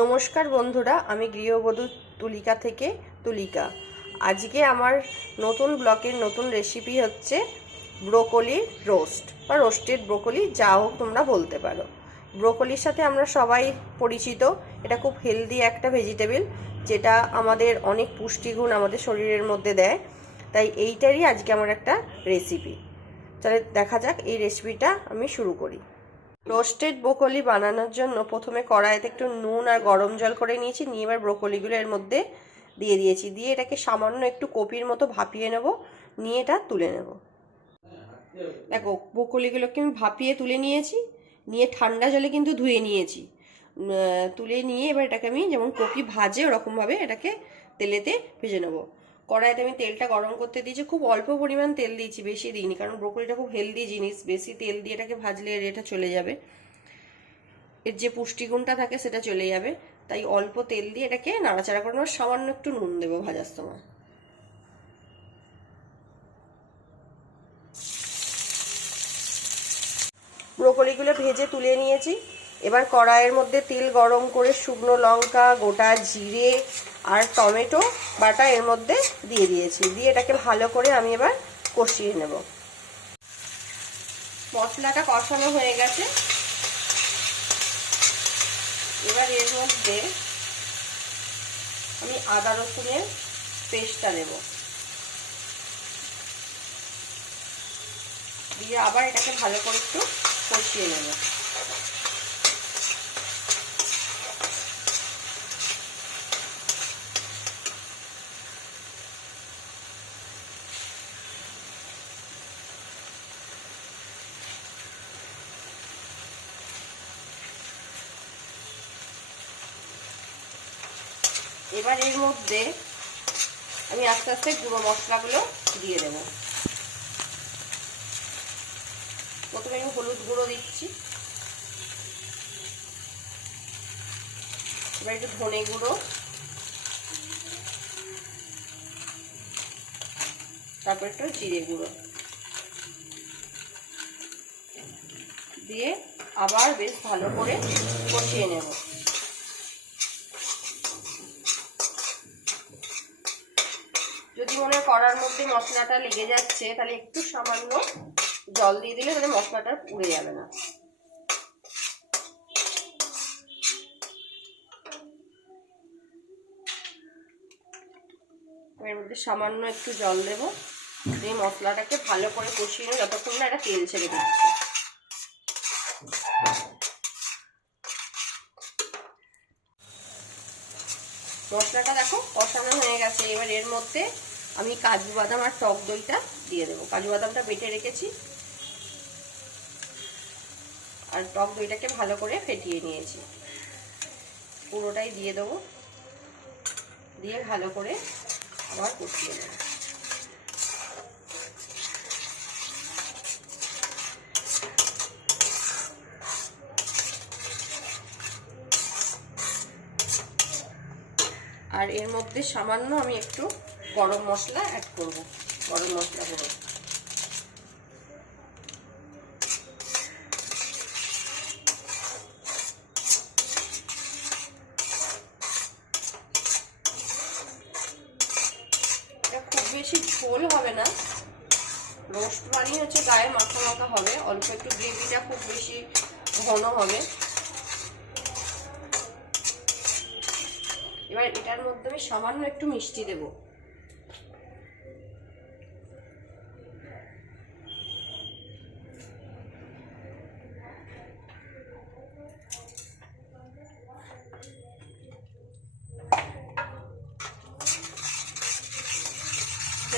নমস্কার বন্ধুরা, আমি গৃহবধূ তুলিকা থেকে তুলিকা। আজকে আমার নতুন ব্লগের নতুন রেসিপি হচ্ছে ব্রোকলির রোস্ট বা রোস্টেড ব্রোকলি, যা হোক তোমরা বলতে পারো। ব্রোকলির সাথে আমরা সবাই পরিচিত। এটা খুব হেলদি একটা ভেজিটেবল, যেটা আমাদের অনেক পুষ্টিগুণ আমাদের শরীরের মধ্যে দেয়। তাই এইটারই আজকে আমার একটা রেসিপি। তাহলে দেখা যাক এই রেসিপিটা আমি শুরু করি। রোস্টেড ব্রোকলি বানানোর জন্য প্রথমে কড়াইতে একটু নুন আর গরম জল করে নিয়েছি। নিয়ে এবার ব্রোকলিগুলো এর মধ্যে দিয়ে দিয়েছি। দিয়ে এটাকে সামান্য একটু কপির মতো ভাপিয়ে নেব, নিয়ে এটা তুলে নেব। দেখো, ব্রোকলিগুলোকে আমি ভাপিয়ে তুলে নিয়েছি, নিয়ে ঠান্ডা জলে কিন্তু ধুয়ে নিয়েছি। তুলে নিয়ে এবার এটাকে আমি যেমন কপি ভাজে ওরকমভাবে এটাকে তেলেতে ভেজে নেবো। কড়াইতে আমি তেলটা গরম করতে দিয়েছি, খুব অল্প পরিমাণ তেল দিয়েছি, বেশি দিইনি, কারণ ব্রোকলিটা খুব হেলদি জিনিস, বেশি তেল দিয়ে এটাকে ভাজলে এটা চলে যাবে, এর যে পুষ্টিগুণটা থাকে সেটা চলে যাবে। তাই অল্প তেল দিয়ে এটাকে নাড়াচাড়া করে নেবো, সামান্য একটু নুন দেবো ভাজার সময়। ব্রোকলিগুলো ভেজে তুলে নিয়েছি। এবার কড়াইয়ের মধ্যে তেল গরম করে শুকনো লঙ্কা, গোটা জিরে আর টমেটো বাটা এর মধ্যে দিয়ে দিয়েছি। দিয়ে এটাকে ভালো করে আমি এবার কষিয়ে নেব। মশলাটা কষানো হয়ে গেছে। এবার এর মধ্যে আমি আদা রসুনের পেস্টটা নেব, দিয়ে আবার এটাকে ভালো করে একটু কষিয়ে নেব। এবার এর মধ্যে আমি আস্তে আস্তে গুঁড়ো মশলাগুলো দিয়ে দেব। প্রথমে আমি হলুদ গুঁড়ো দিচ্ছি, এবার একটু ধনে গুঁড়ো, তারপর একটু জিরে গুঁড়ো দিয়ে আবার বেশ ভালো করে কষিয়ে নেব। যদি মনে কড়ার মধ্যে মশলাটা লেগে যাচ্ছে, তাহলে একটু সামান্য জল দিয়ে দিলে তাহলে মশলাটা পুড়ে যাবে না। এর মধ্যে সামান্য একটু জল দেব, দিয়ে মশলাটাকে ভালো করে কষিয়ে নেব যতক্ষণ না এটা তেল ছেড়ে দিচ্ছে। মশলাটা দেখো কষানো হয়ে গেছে। এবার এর মধ্যে আমি কাজু বাদাম আর টক দইটা দিয়ে দেবো। কাজু বাদামটা বেটে রেখেছি আর টক দইটাকে ভালো করে ফেটিয়ে নিয়েছি, পুরোটাই দিয়ে দেবো। দিয়ে ভালো করে আবার কষিয়ে নেব। আর এর মধ্যে সামান্য আমি একটু গরম মশলা অ্যাড করব, গরম মশলা গুঁড়ো। এটা খুব বেশি ঝোল হবে না, রোস্ট বানিয়ে হচ্ছে গায়ে মাখা মাখা হবে, অল্প একটু গ্রেভিটা খুব বেশি ঘন হবে। এবার এটার মধ্যে আমি সামান্য একটু মিষ্টি দেব।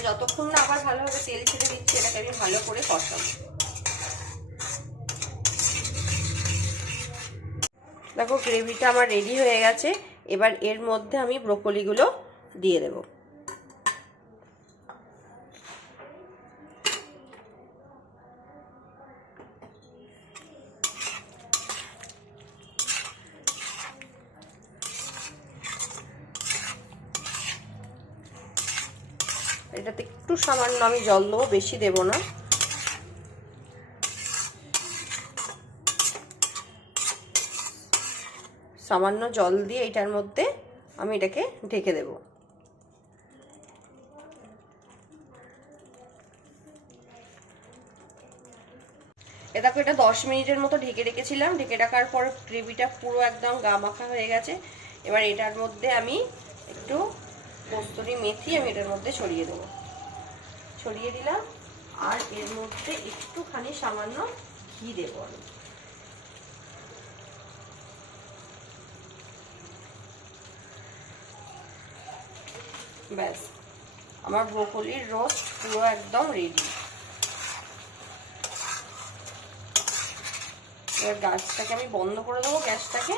যতক্ষণ না আবার ভালোভাবে তেল ছেড়ে দিচ্ছি, এটাকে আমি ভালো করে কষাবো। দেখো, গ্রেভিটা আমার রেডি হয়ে গেছে। এবার এর মধ্যে আমি ব্রোকলিগুলো দিয়ে দেব। এটাতে একটু সামান্য আমি জল দেবো, বেশি দেব না। সামান্য জল দিয়ে এটার মধ্যে আমি এটাকে ঢেকে দেব। দেখো এটা 10 মিনিটের মতো ঢেকে রেখেছিলাম। ঢেকে রাখার পর গ্রেভিটা পুরো একদম গা মাখা হয়ে গেছে। এবার এটার মধ্যে আমি একটু কস্তুরি মেথি আমি এটার মধ্যে ছড়িয়ে দেবো। ছড়িয়ে দিলাম। আর এর মধ্যে একটুখানি সামান্য ঘি দেবো আমি। ব্যাস, আমার ব্রোকলির রোস্ট পুরো একদম রেডি। এবার গ্যাসটাকে আমি বন্ধ করে দেবো। গ্যাসটাকে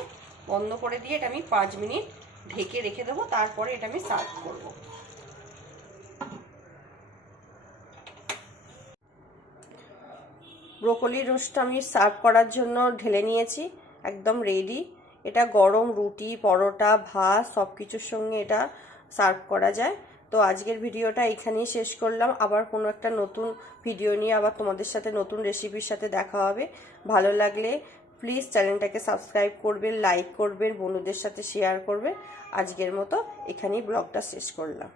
বন্ধ করে দিয়ে এটা আমি 5 মিনিট ঢেকে রেখে দেবো। তারপরে এটা আমি সার্ভ করব। ব্রোকলি রোস্টটা আমি সার্ভ করার জন্য ঢেলে নিয়েছি, একদম রেডি। এটা গরম রুটি, পরোটা, ভাত সব কিছুর সঙ্গে এটা সার্ভ করা যায়। তো আজকের ভিডিওটা এখানেই শেষ করলাম। আবার কোনো একটা নতুন ভিডিও নিয়ে আবার তোমাদের সাথে নতুন রেসিপির সাথে দেখা হবে। ভালো লাগলে প্লিজ চ্যানেলটাকে সাবস্ক্রাইব করবেন, লাইক করবেন, বন্ধুদের সাথে শেয়ার করবেন। আজকের মতো এখানেই ব্লগটা শেষ করলাম।